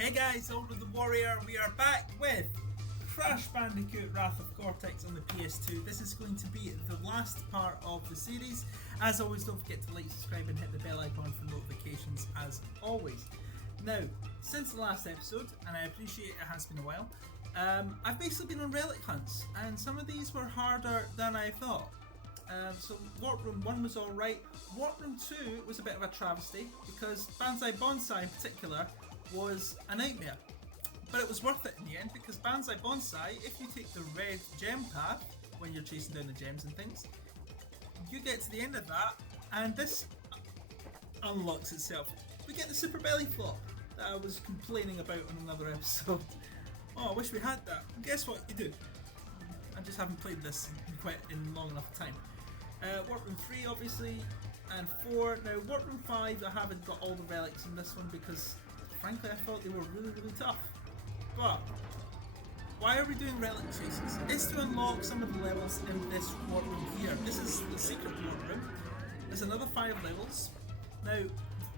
Hey guys, AldoTheWarrior, we are back with Crash Bandicoot Wrath of Cortex on the PS2. This is going to be the last part of the series. As always, don't forget to like, subscribe and hit the bell icon for notifications as always. Now, since the last episode, and I appreciate it has been a while, I've basically been on relic hunts, and some of these were harder than I thought. So Warp Room 1 was alright. Warp Room 2 was a bit of a travesty because Banzai Bonsai in particular was a nightmare. But it was worth it in the end because Banzai Bonsai, if you take the red gem path when you're chasing down the gems and things, you get to the end of that and this unlocks itself. We get the super belly flop that I was complaining about in another episode. Oh, I wish we had that. Guess what you do? I just haven't played this in long enough time. Warp Room 3 obviously, and 4. Now Warp Room 5 I haven't got all the relics in this one because frankly I thought they were really tough. But why are we doing relic chases? It's to unlock some of the levels in this Warp Room here. This is the secret Warp Room. There's another 5 levels. Now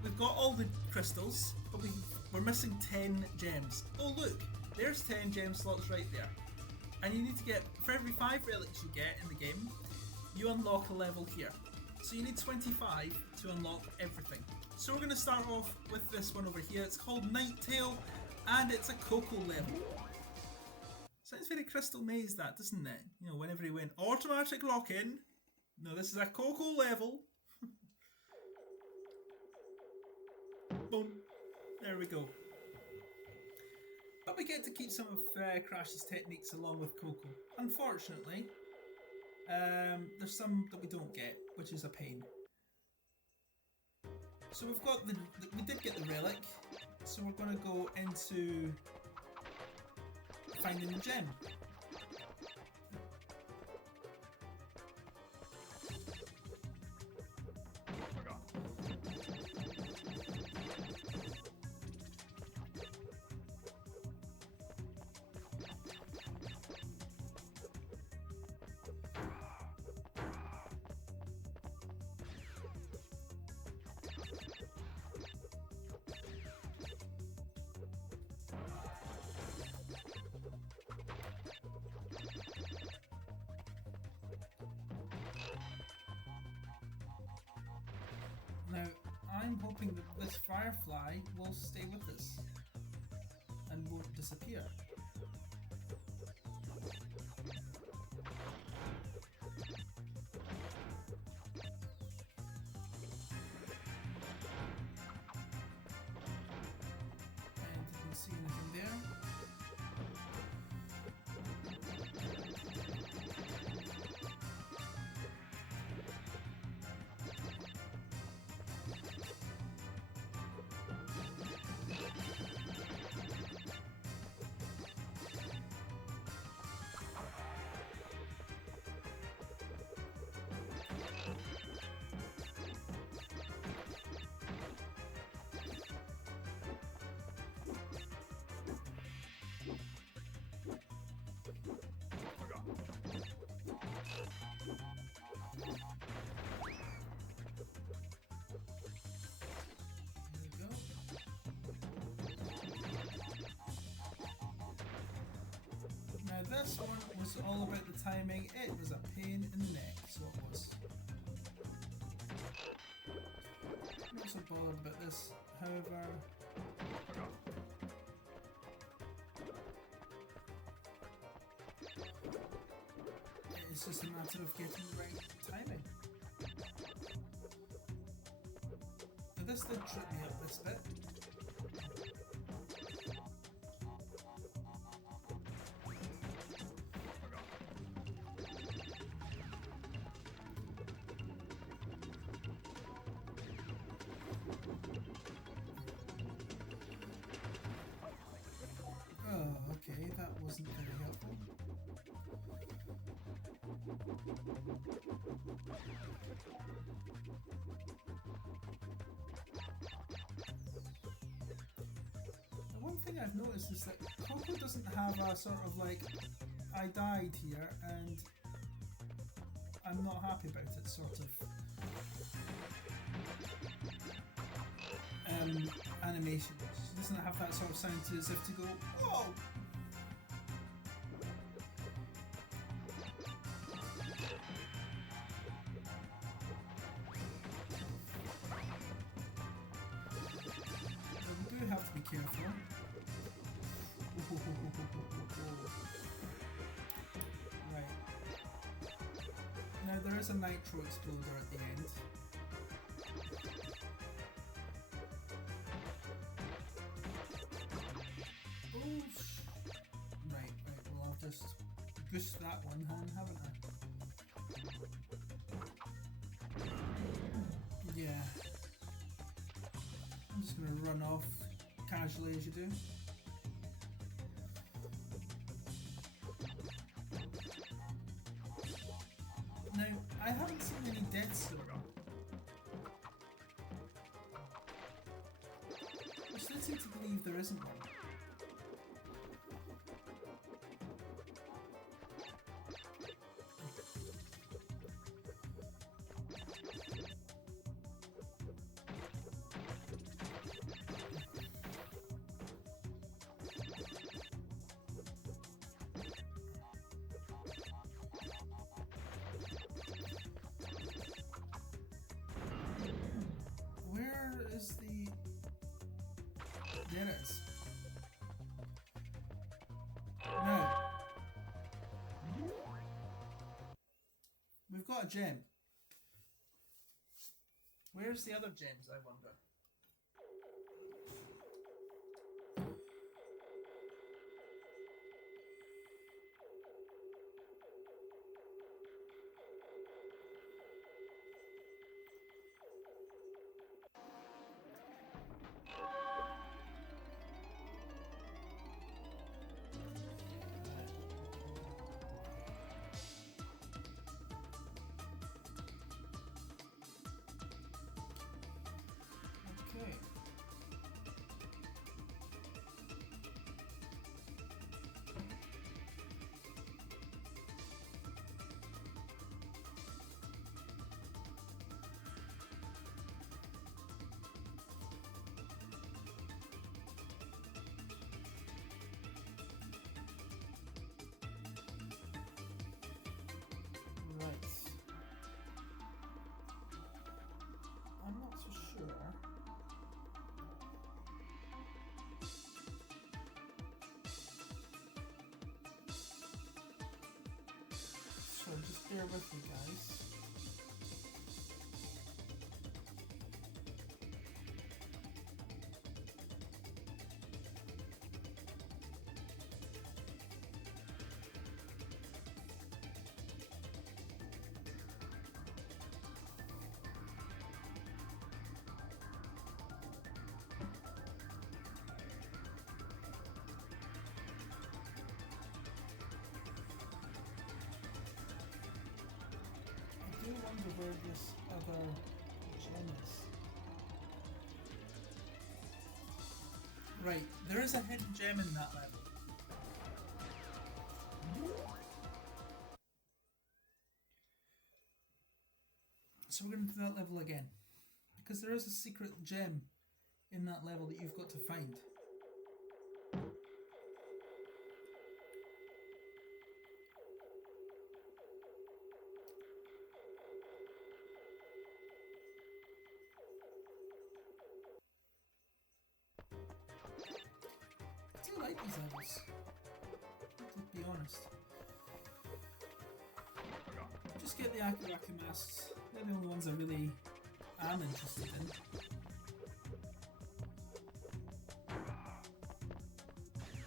we've got all the crystals, but we're missing 10 gems. Oh look, there's 10 gem slots right there. And you need to get, for every 5 relics you get in the game, you unlock a level here. So you need 25 to unlock everything. So we're going to start off with this one over here. It's called Nighttail, and it's a Cocoa level. Sounds very Crystal Maze that, doesn't it? You know, whenever he went automatic lock-in. No, this is a Cocoa level. Boom. There we go. But we get to keep some of Crash's techniques along with Coco. Unfortunately, there's some that we don't get, which is a pain. So we've got we did get the relic, so we're going to go into finding the gem. Now, I'm hoping that this firefly will stay with us and won't disappear. And didn't see anything there. This one was all about the timing. It was a pain in the neck, so it was. I'm not so bothered about this, however. It's just a matter of getting the right timing. Now this did trip me up this bit. Okay, that wasn't very helpful. One thing I've noticed is that Coco doesn't have a sort of like, I died here and I'm not happy about it sort of. And animation. She doesn't have that sort of sound to as if to go, whoa! We do have to be careful. Right. Now there is a nitro exploder at the end. Right, well I've just goosed that one, haven't I? Yeah. I'm just gonna run off casually as you do. Now, I haven't seen any deaths so far. Which leads me to believe there isn't one. Where is the... There it is. Now, we've got a gem. Where's the other gems, I wonder? Okay. Right. I'm not so sure. So just bear with me, guys. I do wonder where this other gem is. Right, there is a hidden gem in that level. So we're going to do that level again. Because there is a secret gem in that level that you've got to find. I do like these levels, to be honest. Just get the Uka Uka masks. They're the only ones I really am interested in.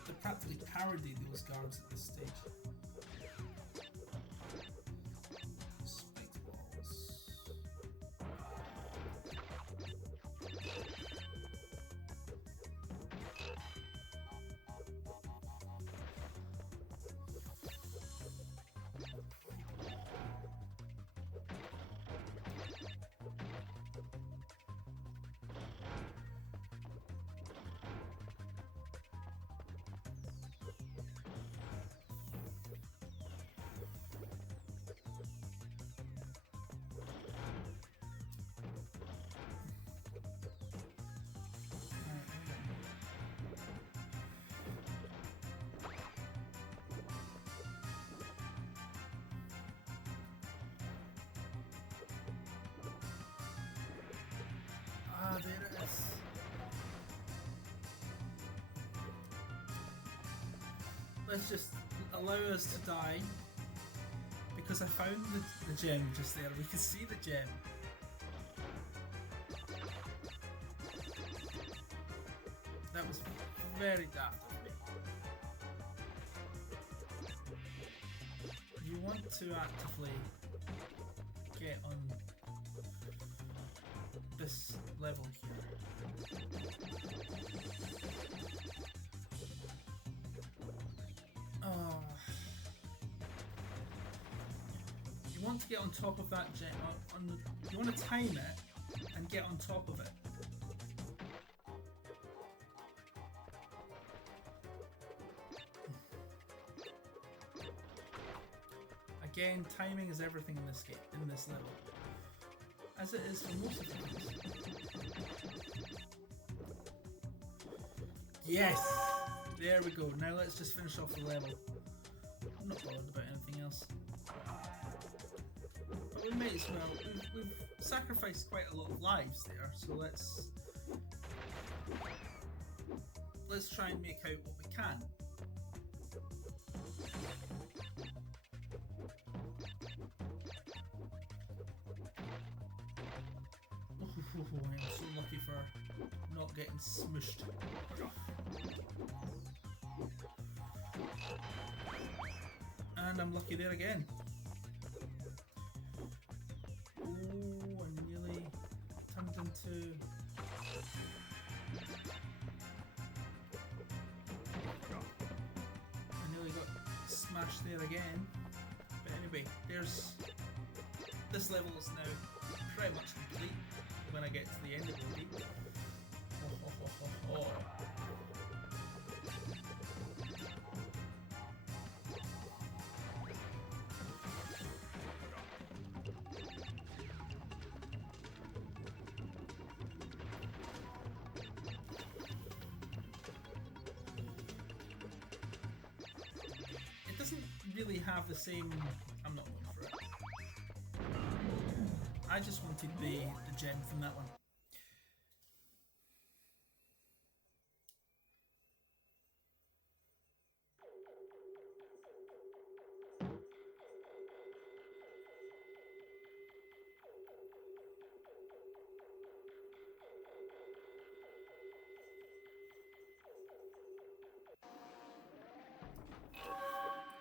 They practically parody those guards at this stage. Spiked walls. Ah, there it is. Let's just allow us to die. Because I found the gem just there. We can see the gem. That was very daft of me. You want to actively get on this level here. Oh. You want to get on top of that gem. You want to time it and get on top of it. Again, timing is everything in this game, in this level, as it is for most of the games. Yes, there we go. Now let's just finish off the level. I'm not bothered about anything else. But we may as well. We've sacrificed quite a lot of lives there, so let's try and make out what we can. I'm so lucky for not getting smushed. And I'm lucky there again. Oh, I nearly turned into... I nearly got smashed there again. But anyway, this level is now pretty much complete. When I get to the end of the game. It doesn't really have the same... I'm not going for it. I just wanted the gem from that one.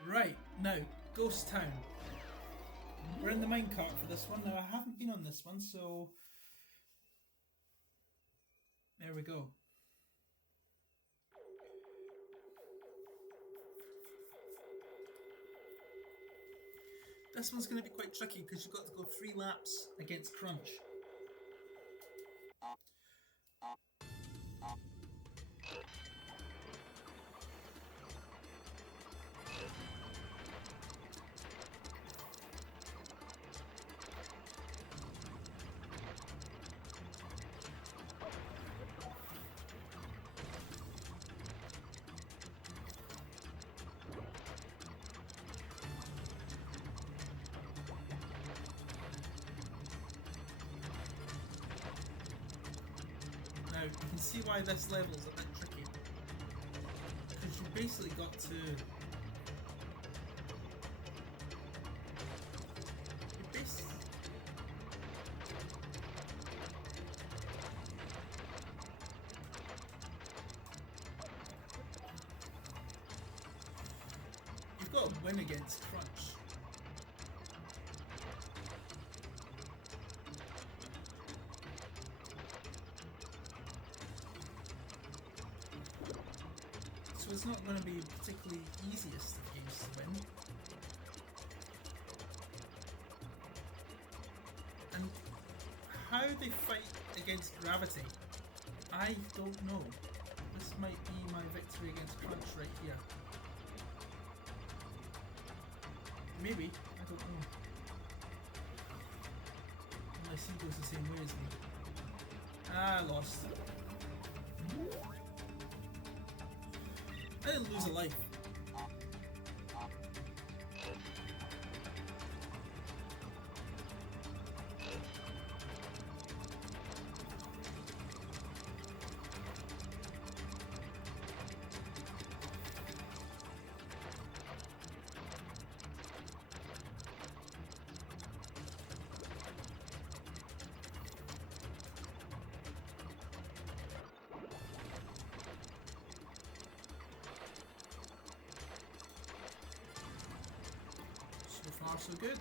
Right, now, Ghost Town. We're in the minecart for this one. Now, I haven't been on this one, so... There we go. This one's going to be quite tricky because you've got to go 3 laps against Crunch. Now, you can see why this level's a bit tricky. Because you basically got to... You've got to win against Crunch. So it's not going to be particularly easiest of games to win. And how they fight against gravity, I don't know. This might be my victory against Crunch right here. Maybe, I don't know. Unless he goes the same way as me. Ah, I lost. I didn't lose a life. so good.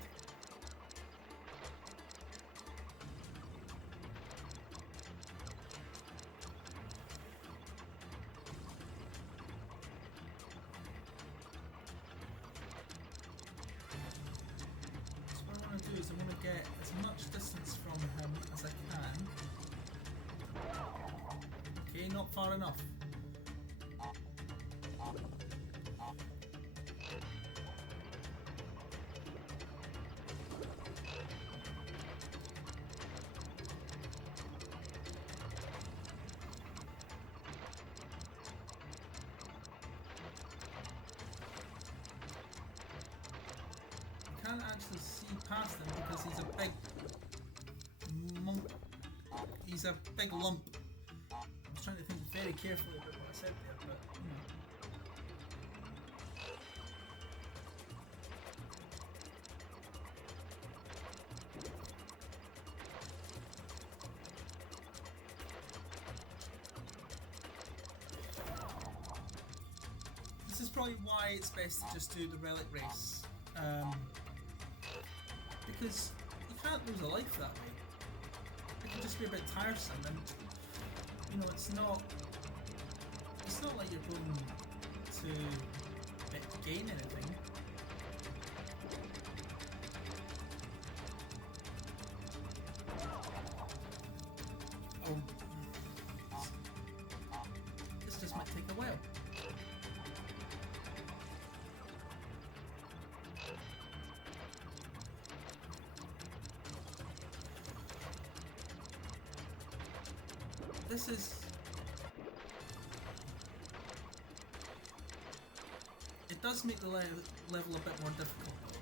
So what I want to do is I want to get as much distance from him as I can. Okay, not far enough. Can't actually see past him because he's a big he's a big lump. I was trying to think very carefully about what I said there, but you know. This is probably why it's best to just do the relic race. Because you can't lose a life that way. It can just be a bit tiresome, and you know it's not like you're going to gain anything. Oh, this just might take a while. This is... It does make the level a bit more difficult though.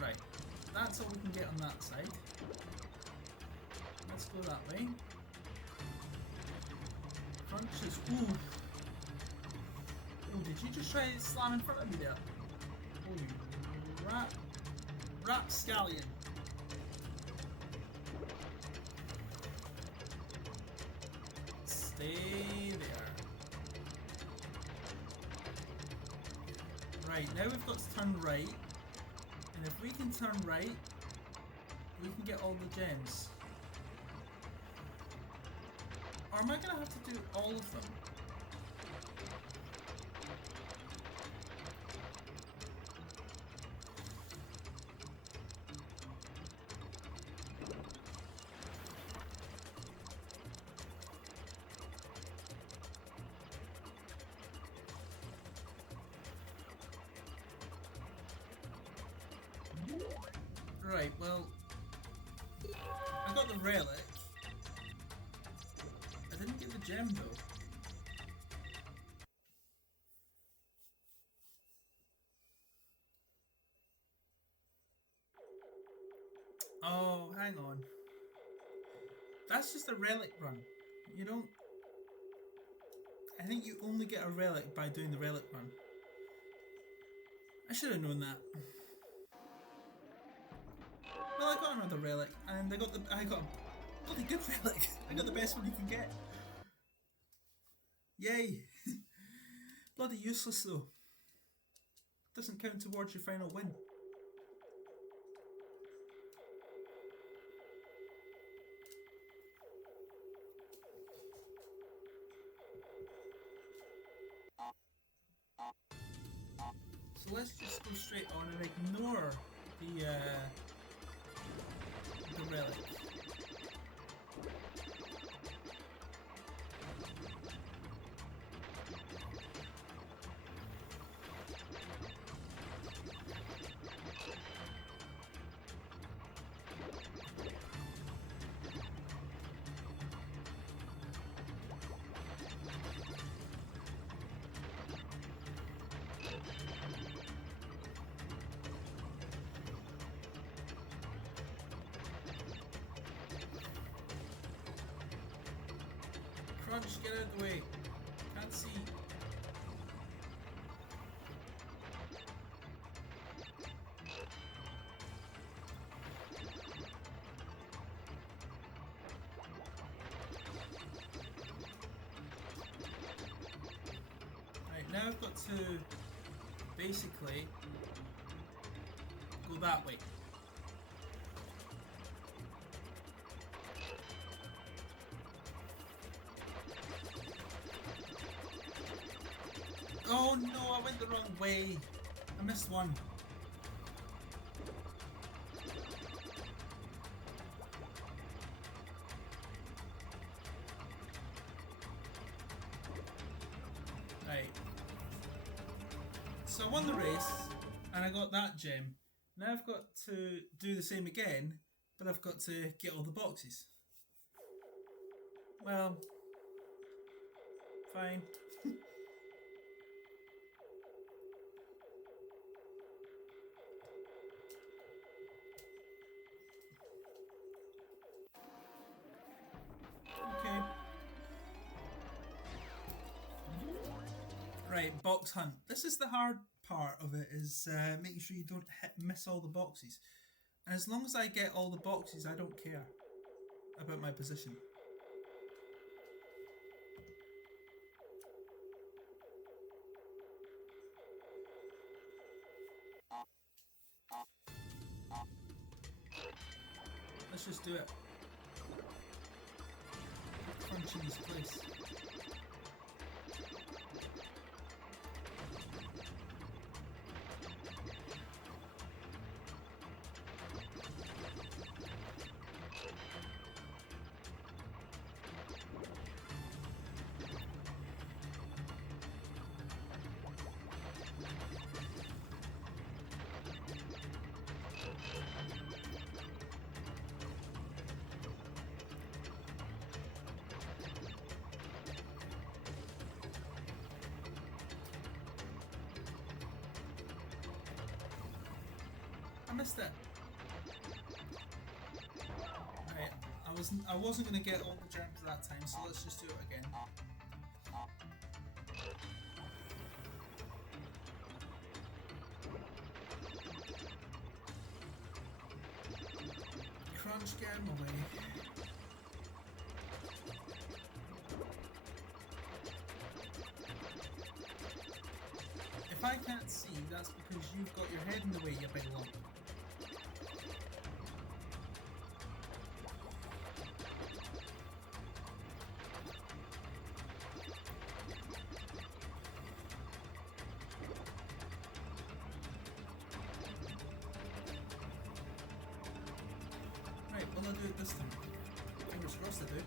Right, that's all we can get on that side. Let's go that way. Crunch is... Ooh! Oh, did you just try to slam in front of me there? Oh, you rapscallion. Stay there. Right, now we've got to turn right. And if we can turn right, we can get all the gems. Or am I going to have to do all of them? Right, well, I got the relic. I didn't get the gem though. Oh, hang on. That's just a relic run. You don't... I think you only get a relic by doing the relic run. I should have known that. Well, I got another relic, and I got a bloody good relic. I got the best one you can get. Yay! Bloody useless though. Doesn't count towards your final win. So let's just go straight on and ignore the relic. Crunch, get out of the way. Can't see. now I've got to basically go that way. Oh no, I went the wrong way. I missed one. Right. So I won the race and I got that gem. Now I've got to do the same again, but I've got to get all the boxes. Well, fine. Okay. Right, box hunt. This is the hard part of it, is making sure you don't miss all the boxes. And as long as I get all the boxes, I don't care about my position. Let's just do it. Crunch in his place. I missed it. Right, I wasn't gonna get all the gems that time, so let's just do it again. Crunch, get him away. If I can't see, that's because you've got your head in the way, you big lump. Right, will I do it this time? Fingers crossed I do.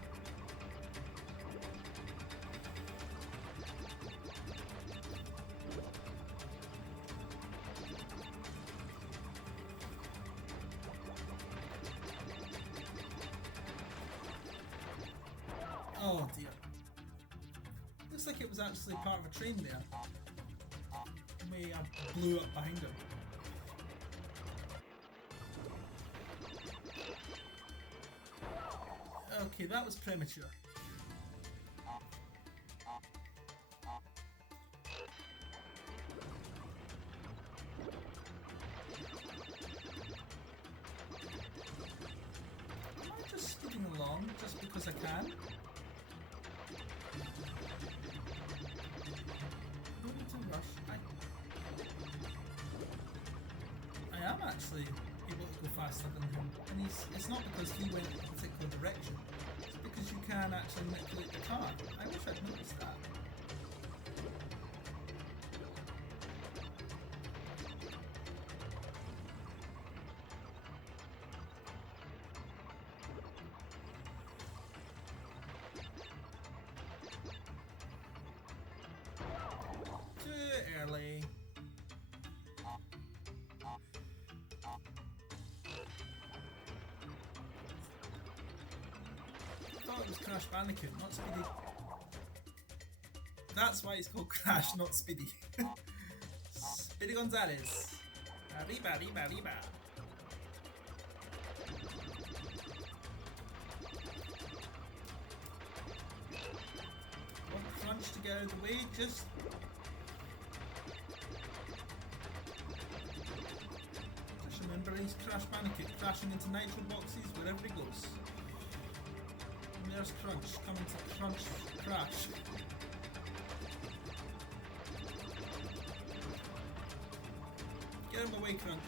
Oh dear. Looks like it was actually part of a train there. The way I blew up behind him. Okay, that was premature. Am I just skidding along just because I can? No need to rush. I am actually able to go faster than him, and it's not because he went in a particular direction, it's because you can actually manipulate the car. I wish I'd noticed that. Too early. I thought it was Crash Bandicoot, not Speedy. That's why it's called Crash, not Speedy. Speedy Gonzalez. Arriba, arriba, arriba. Want Crunch to get out of the way, just... Remember, he's Crash Bandicoot, crashing into nitro boxes wherever he goes. And there's Crunch, coming to Crunch Crash. Get him away, Crunch.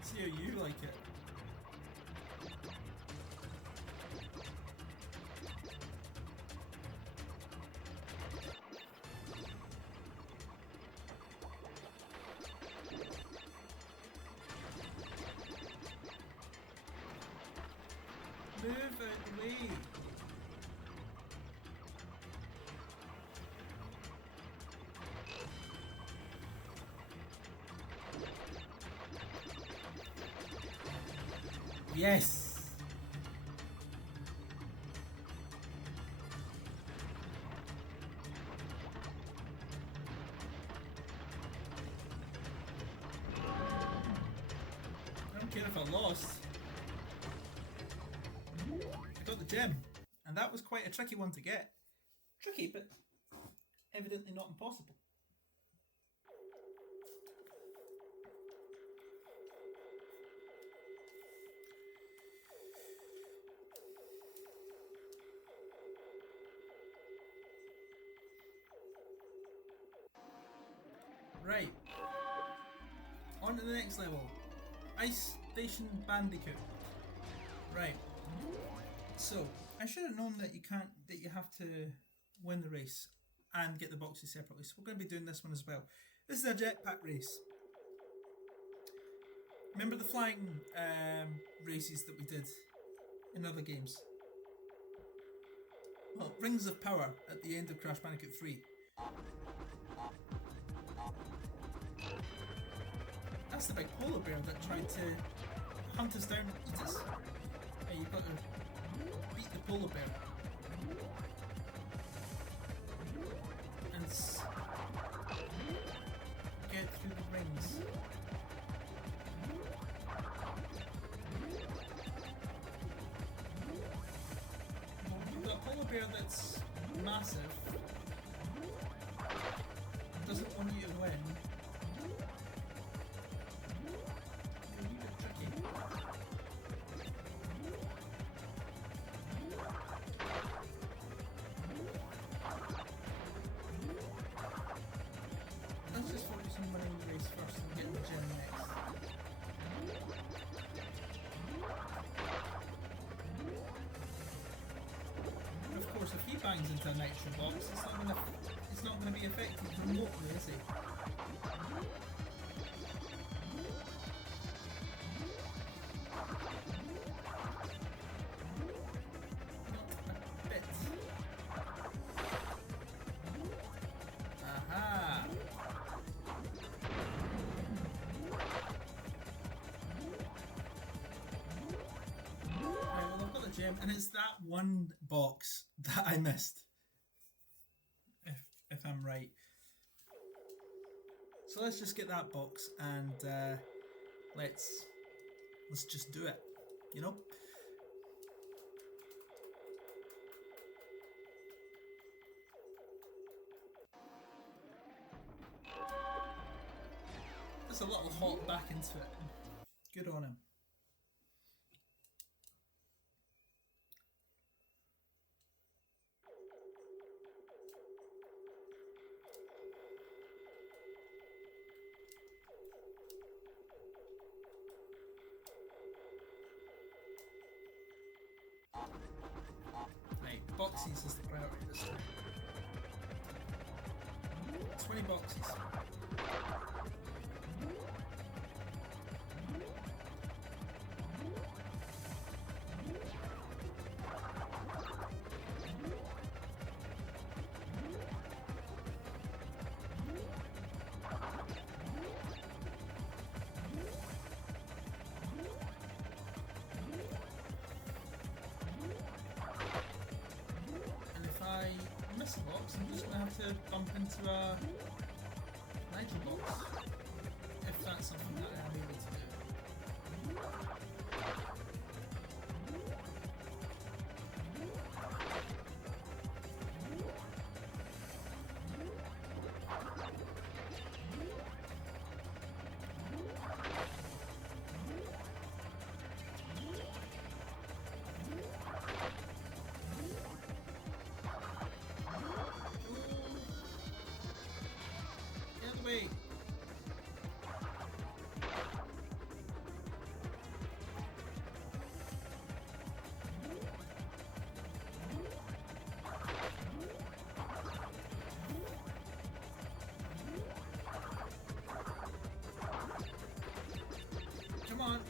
See how you like it. Move out the way. Yes. I don't care if I lost. I got the gem, and that was quite a tricky one to get. Tricky, but evidently not impossible. Right, on to the next level. Ice Station Bandicoot. Right. So I should have known that you have to win the race and get the boxes separately. So we're going to be doing this one as well. This is a jetpack race. Remember the flying races that we did in other games? Well, Rings of Power at the end of Crash Bandicoot 3. That's the big polar bear that tried to hunt us down and eat us. Hey, you've got to beat the polar bear. And get through the rings. You've got a polar bear that's massive. Doesn't want you to win. Let's just focus on winning the race first and getting the gem next. Of course, if he bangs into a nitro box, it's not gonna be effective remotely, is it? And it's that one box that I missed, if I'm right. So let's just get that box and let's just do it, you know. Just a little hop back into it. Good on him. Boxes is the priority this time. 20 boxes. Box, I'm just going to have to bump into a nitro box if that's something that I'm able to do. away. Come on.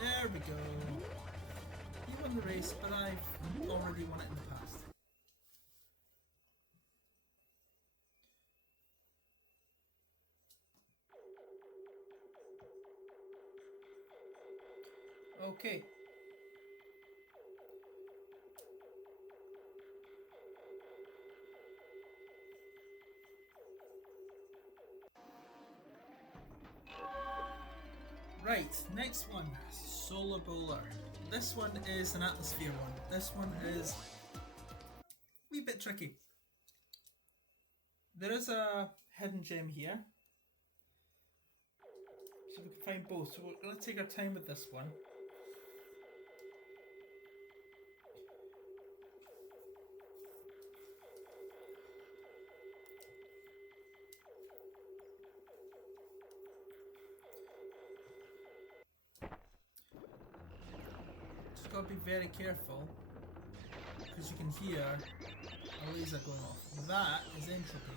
There we go. You won the race, but I've already won it in the past. Okay. Right, next one, Solar Bowler. This one is an atmosphere one. This one is a wee bit tricky. There is a hidden gem here. So we can find both. So we're going to take our time with this one. Just got to be very careful because you can hear a laser going off. That is entropy.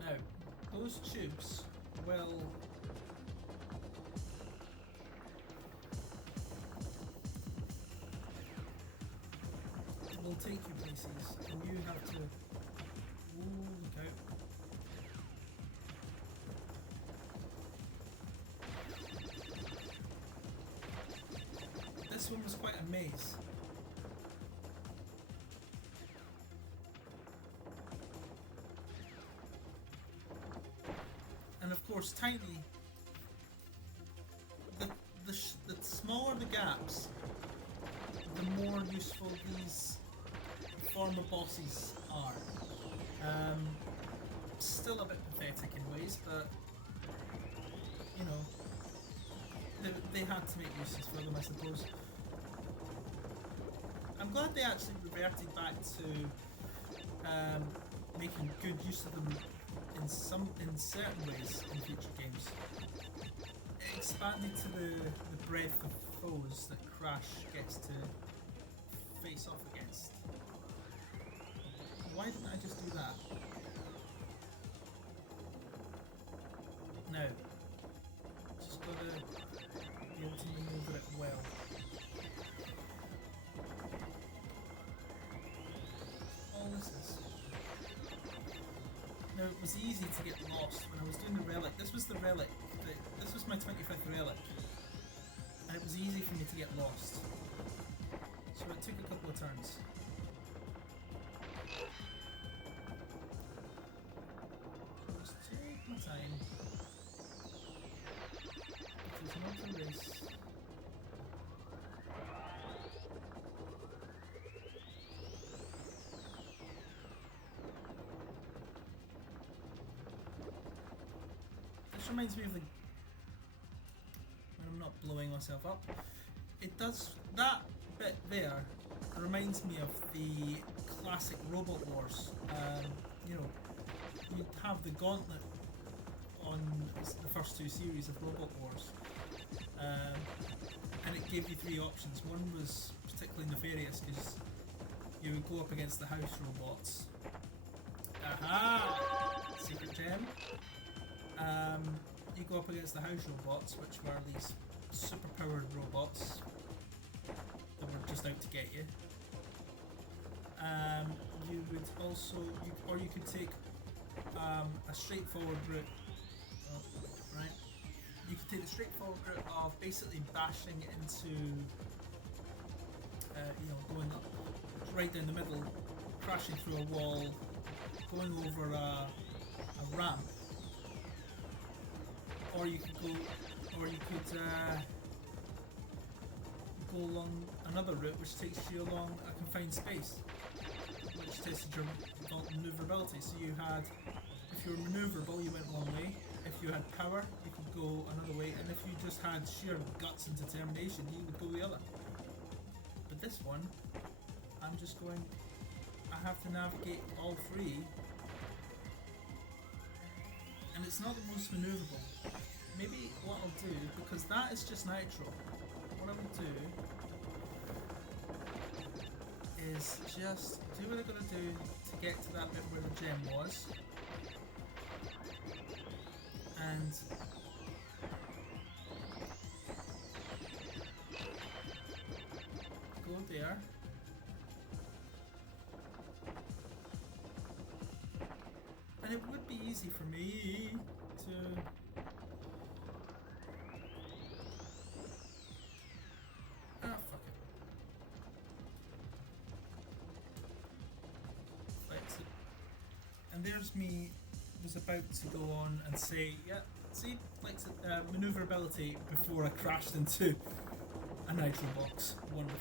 Now, those tubes will take you places, and you have to. Ooh, look out. This one was quite a maze. And of course, tiny. The smaller the gaps, the more useful these former bosses are. Still a bit pathetic in ways, but you know, they had to make uses for them, I suppose. I'm glad they actually reverted back to making good use of them in certain ways in future games. It expanded to the breadth of foes that Crash gets to face off against. Why didn't I just do that? No. Just gotta be able to maneuver it well. All this is. Now it was easy to get lost when I was doing the relic. This was the relic. This was my 25th relic. And it was easy for me to get lost. So it took a couple of turns. Just take my time. It is not a race. This reminds me of the... when I'm not blowing myself up. It does... that bit there reminds me of the classic Robot Wars. You know, you'd have the gauntlet on the first two series of Robot Wars, and it gave you three options. One was particularly nefarious because you would go up against the house robots. Aha! Secret gem. You go up against the house robots, which were these super-powered robots that were just out to get you. You would also, or you could take a straightforward route. Oh, right. You could take the straightforward route of basically bashing into, you know, going up right down the middle, crashing through a wall, going over a ramp. Or you could go, or you could go along another route which takes you along a confined space, which tested your maneuverability. So you had, if you were maneuverable, you went one way. If you had power, you could go another way, and if you just had sheer guts and determination, you would go the other. But this one, I'm just going, I have to navigate all three, and it's not the most maneuverable. Maybe what I'll do, because that is just nitro, what I will do is just do what I'm going to do to get to that bit where the gem was, and go there, and it would be easy for me to fuck it. Flex it. And there's me, was about to go on and say, yeah, see, flex it, maneuverability before I crashed into a nitro box. Wonderful.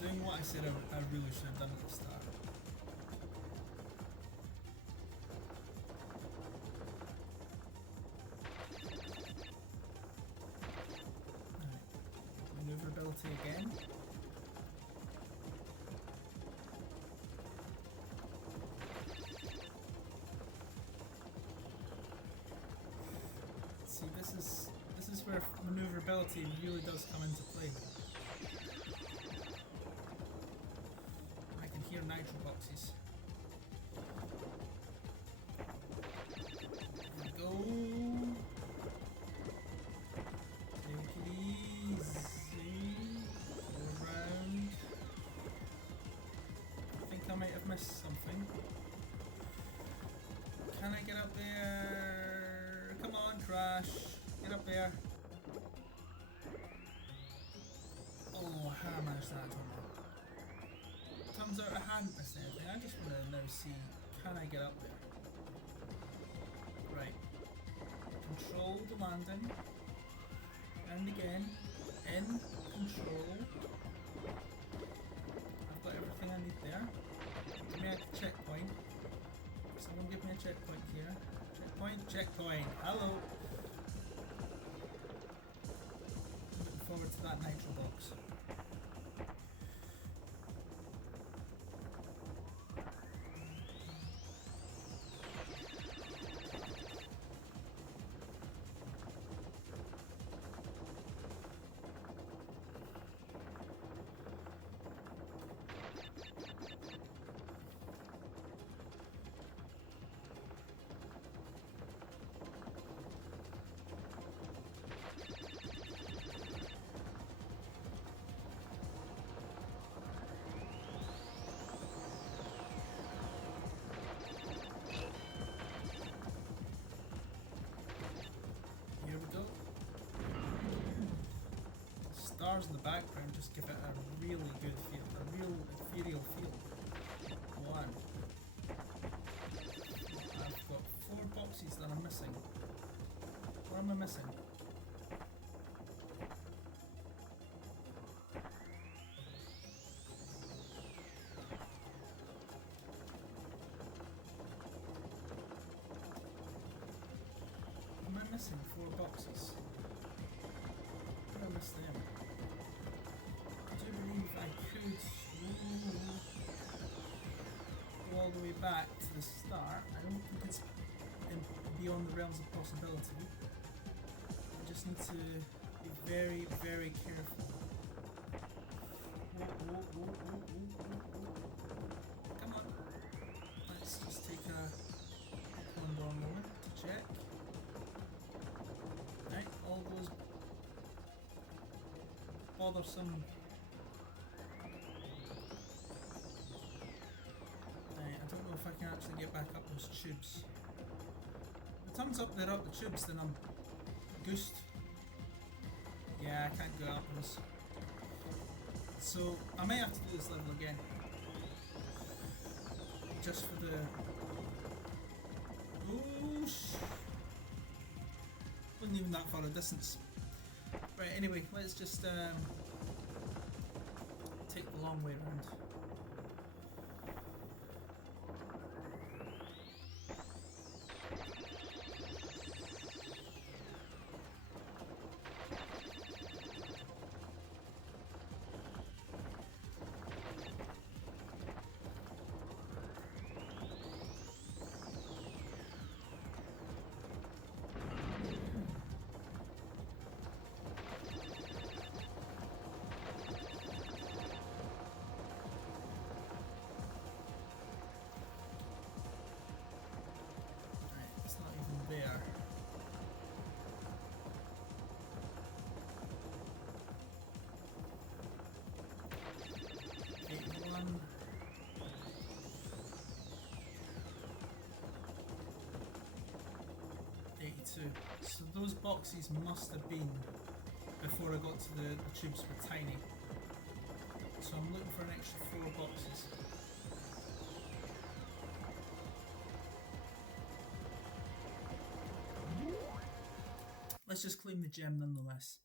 Doing what I said I really should have done at the start. Right. Maneuverability again. See, this is where maneuverability really does come into play. Here, nitro boxes. There we go. Take it easy. Go around. I think I might have missed something. Can I get up there? Come on, Crash. Get up there. Oh, how I managed that. Turns out I hadn't missed anything. I just want to now see, can I get up there? Right. Control the landing. And again, in control. I've got everything I need there. Give me a checkpoint. Someone give me a checkpoint here. Checkpoint, checkpoint. Hello. Looking forward to that nitro box. Stars in the background just give it a really good feel, a real ethereal feel. One. I've got 4 boxes that I'm missing. What am I missing? Am I missing 4 boxes? How did I miss them? I do believe I could go all the way back to the start. I don't think it's beyond the realms of possibility. I just need to be very, very careful. Come on. Let's just take a one moment to check. Right, all those bothersome. I don't know if I can actually get back up those tubes. If it turns up they're up the tubes, then I'm goosed. Yeah, I can't go up those. So I might have to do this level again. Just for the... Oh, wasn't even that far a distance. Right, anyway, let's just take the long way around. There. 81. 82. So those boxes must have been before I got to the tubes were tiny. So I'm looking for an extra 4 boxes. Let's just claim the gem nonetheless.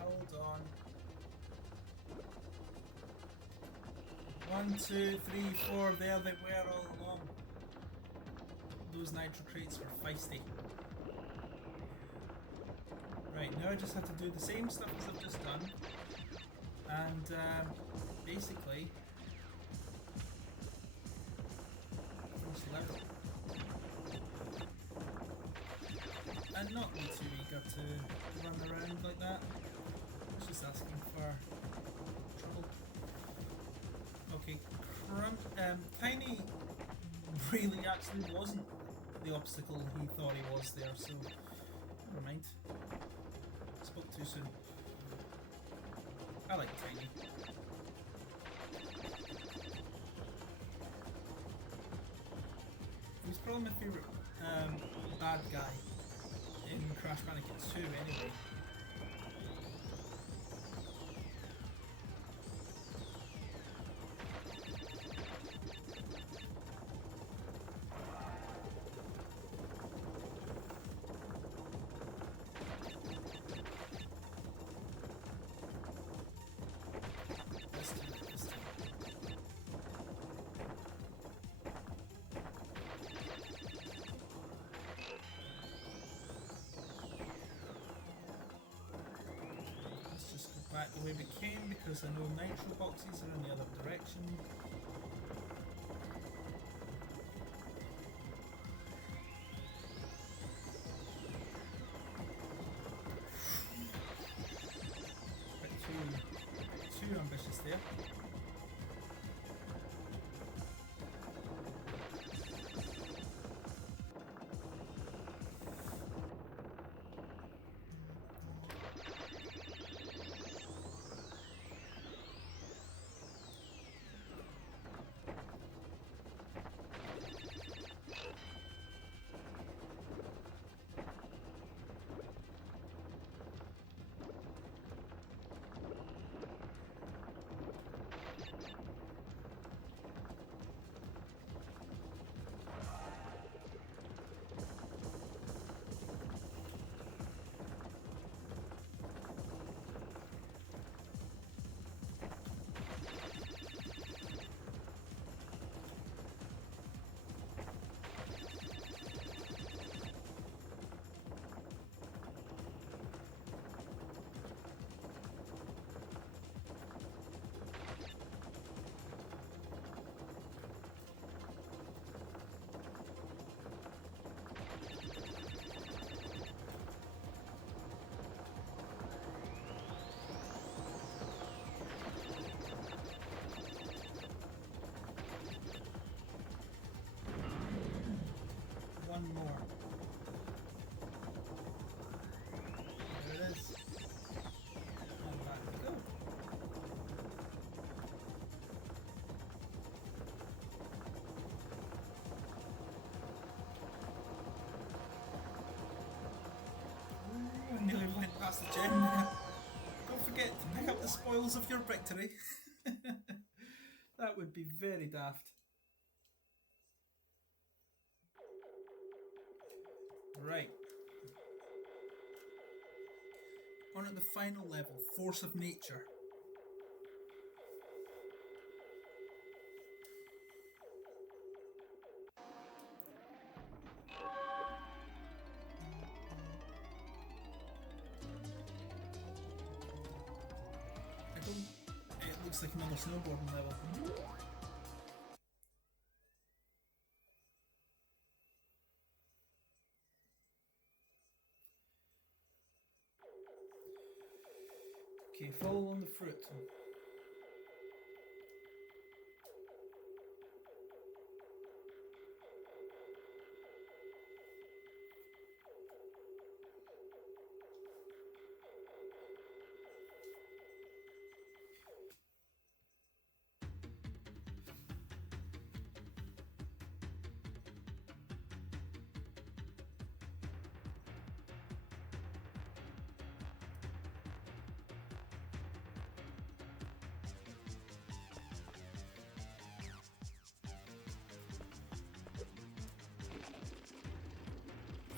Hold on. 1, 2, 3, 4, there they were all along. Those nitro crates were feisty. Right, now I just have to do the same stuff as I've just done. And basically finish the level. And not be too eager to run around like that. It's just asking for trouble. Okay, Tiny really actually wasn't the obstacle he thought he was there, so never mind. Spoke too soon. I like Tiny. He's probably my favourite bad guy in Crash Bandicoot 2 anyway. Back the way we came because I know nitro boxes are in the other direction. Bit too ambitious there. that's the gem. Don't forget to pick up the spoils of your victory. That would be very daft. Right. On at the final level, Force of Nature. It looks like another snowboarding level. Okay, follow on the fruit.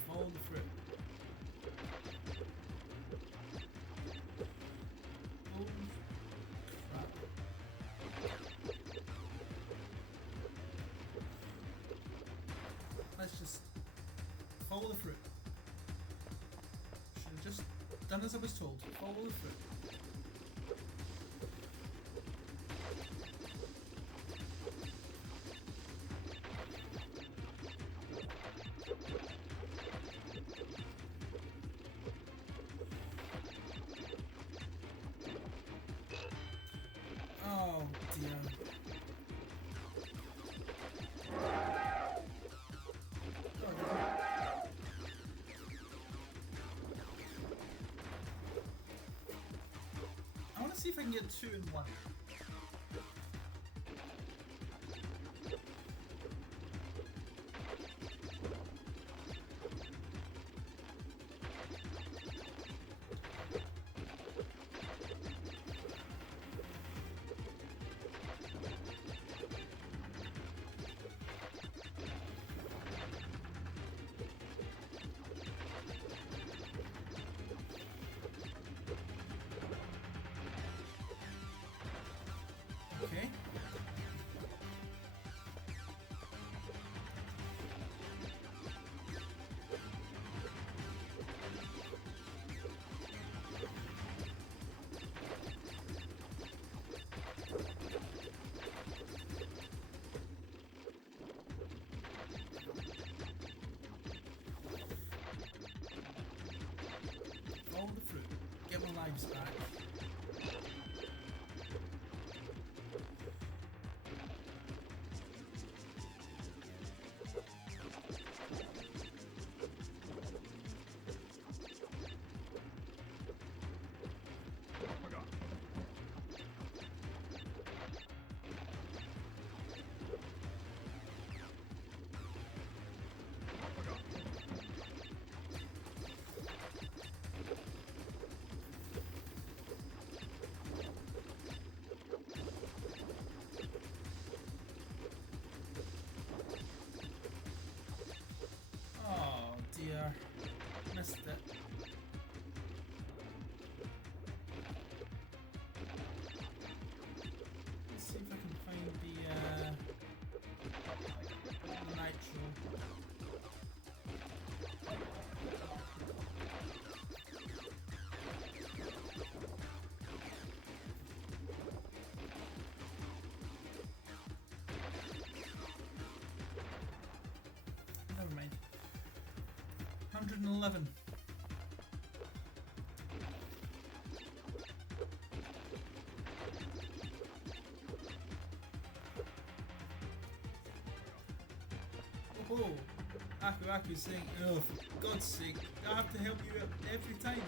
Follow the fruit. Oh crap. Let's just follow the fruit. Should have just done as I was told. Follow the fruit. Oh dear. I want to see if I can get 2 in 1. Okay. Follow the fruit. Get my lives back. Dear, missed it. Let's see if I can find the nitro. Never mind. 111. Oh, Aku's saying, oh, for God's sake, I have to help you out every time.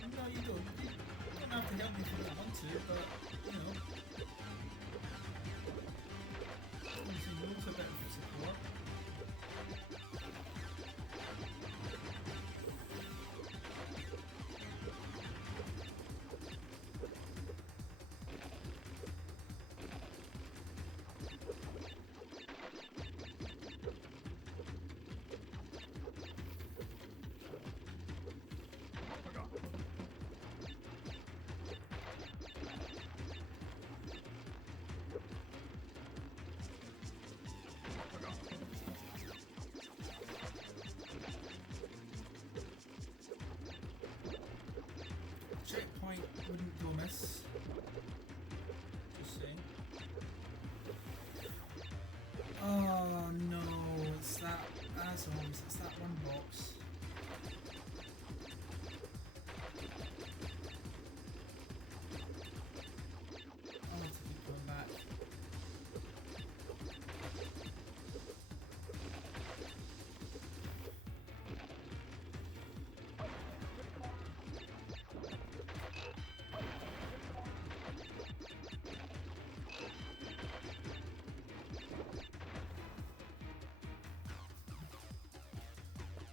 No, you don't. You don't have to help me if you don't want to, but, you know. Obviously, knows a bit of support. wouldn't go miss. Just saying. Oh no, it's that, as always, it's that one box. I'll have to keep going back.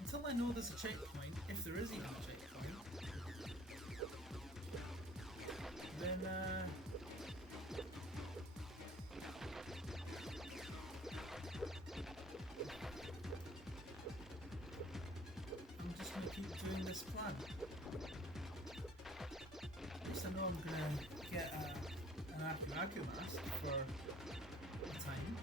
Until I know there's a checkpoint, if there is even a checkpoint, then I'm just going to keep doing this plan. At least I know I'm going to get an Uka Uka mask for the time.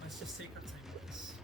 Let's just take our time with this.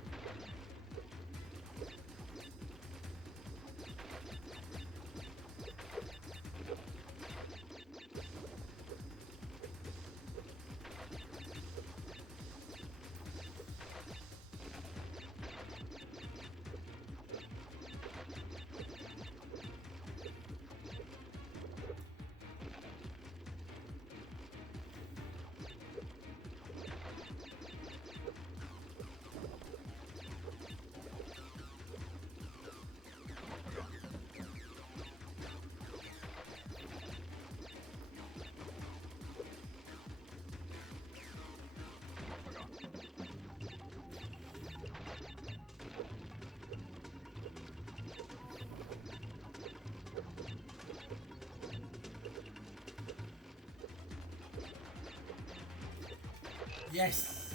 Yes!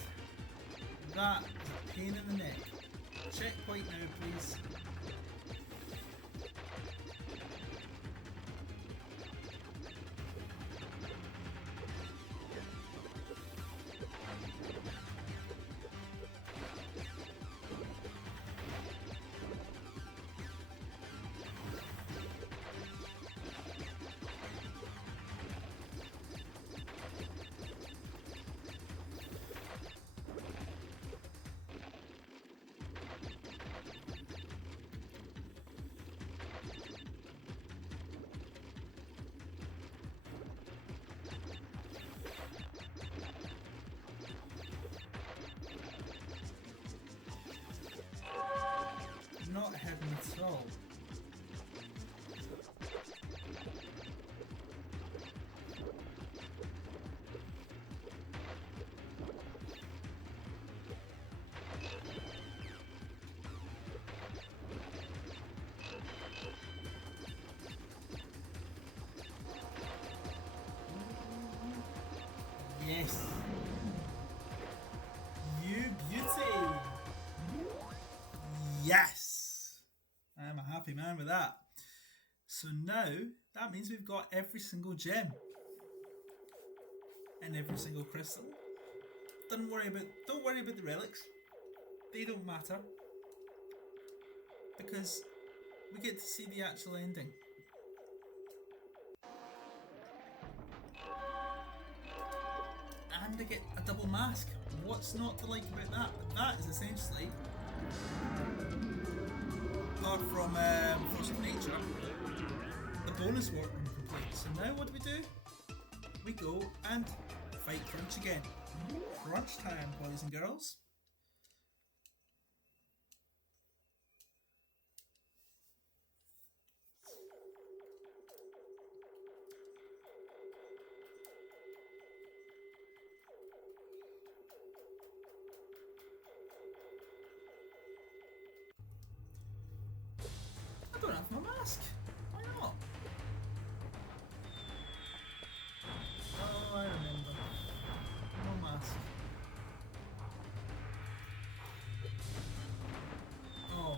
That is a pain in the neck. Checkpoint now, please. Not hidden at all. Yes. You beauty. Yes. I'm a happy man with that. So now that means we've got every single gem and every single crystal. Don't worry about the relics. They don't matter because we get to see the actual ending. And I get a double mask. What's not to like about that? But that is essentially apart from Force of Nature, the bonus work complete. So now what do? We go and fight Crunch again. Crunch time, boys and girls. I don't have my mask. Why not? Oh, I remember. No mask. Oh.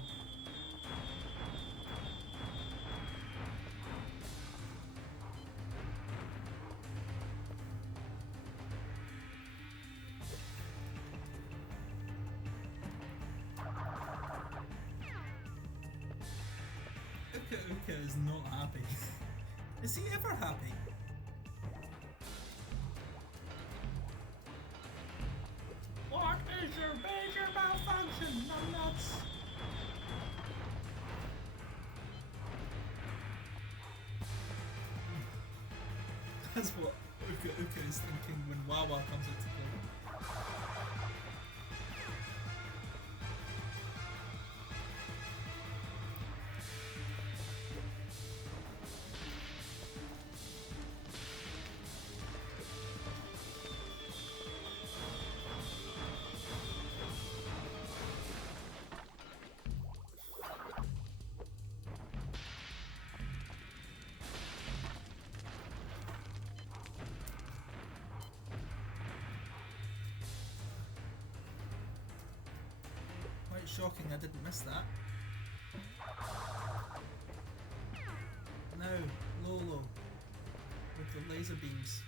Uka Uka is not happy. Is he ever happy? What is your major malfunction, numbnuts? That's what Uka Uka is thinking when Wawa comes into play. Quite shocking I didn't miss that. Now, Lolo with the laser beams.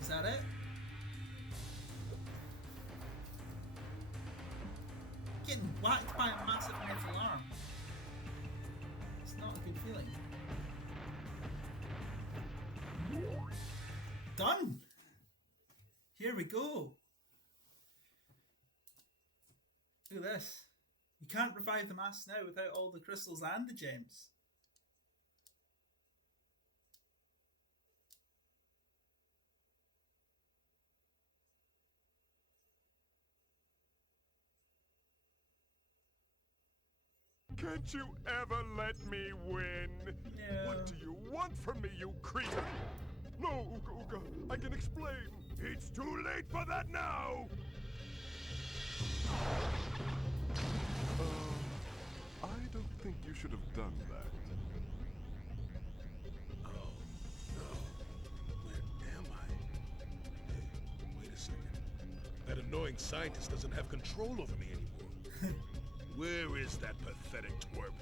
Is that it? Getting whacked by a massive metal arm. It's not a good feeling. Done! Here we go. Look at this. You can't revive the mask now without all the crystals and the gems. Can't you ever let me win? No. What do you want from me, you cretin? No, Uka Uka, I can explain. It's too late for that now! I don't think you should have done that. Oh, no. Where am I? Hey, wait a second. That annoying scientist doesn't have control over me anymore. Where is that pathetic twerp?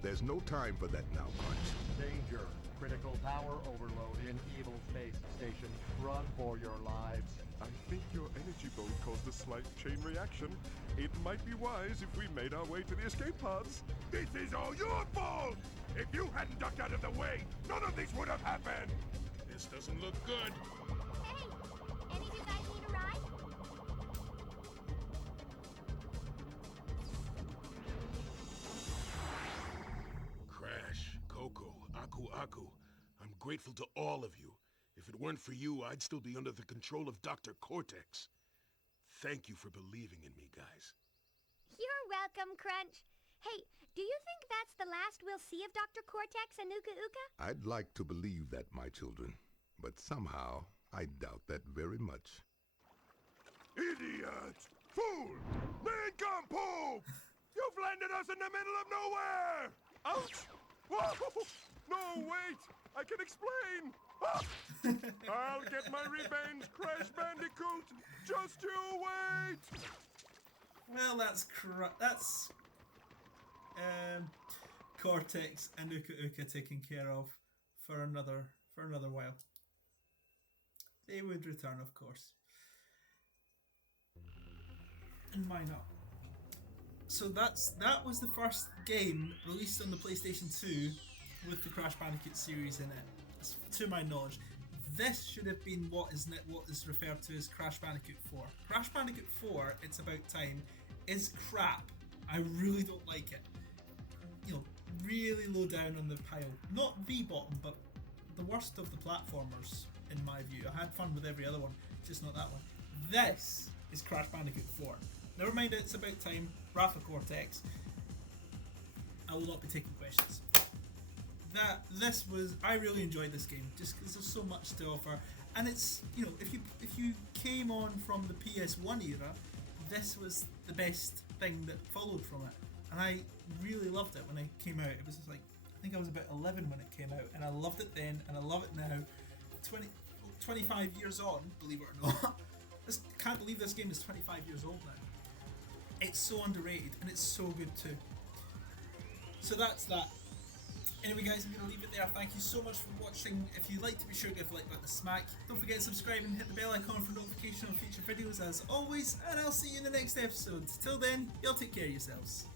There's no time for that now, Crunch. Danger. Critical power overload in Evil Space Station. Run for your lives. I think your energy bolt caused a slight chain reaction. It might be wise if we made our way to the escape pods. This is all your fault! If you hadn't ducked out of the way, none of this would have happened! This doesn't look good. Hey, any of you guys need a ride? Crash, Coco, Aku Aku. I'm grateful to all of you. If it weren't for you, I'd still be under the control of Dr. Cortex. Thank you for believing in me, guys. You're welcome, Crunch. Hey, do you think that's the last we'll see of Dr. Cortex and Uka Uka? I'd like to believe that, my children, but somehow I doubt that very much. Idiot! Fool! Nincompoop! You've landed us in the middle of nowhere! Ouch! Whoa! No, wait! I can explain! Ah! I'll get my revenge, Crash Bandicoot! Just you wait! Well, that's Cortex and Uka Uka taken care of for another while. They would return, of course. And why not? So that was the first game released on the PlayStation 2 with the Crash Bandicoot series in it. To my knowledge, this should have been what is referred to as Crash Bandicoot 4. Crash Bandicoot 4, It's About Time, is crap. I really don't like it. You know, really low down on the pile. Not the bottom, but the worst of the platformers, in my view. I had fun with every other one, just not that one. This is Crash Bandicoot 4. Never mind It's About Time, Wrath of Cortex. I will not be taking questions. I really enjoyed this game just because there's so much to offer, and it's, you know, if you came on from the PS1 era, this was the best thing that followed from it, and I really loved it when it came out. It was just like, I think I was about 11 when it came out, and I loved it then, and I love it now. 25 years on, believe it or not. I can't believe this game is 25 years old now. It's so underrated, and it's so good too. So that's that. Anyway guys, I'm going to leave it there. Thank you so much for watching. If you'd like to, be sure to give a like button a smack. Don't forget to subscribe and hit the bell icon for notification on future videos as always, and I'll see you in the next episode. Till then, y'all take care of yourselves.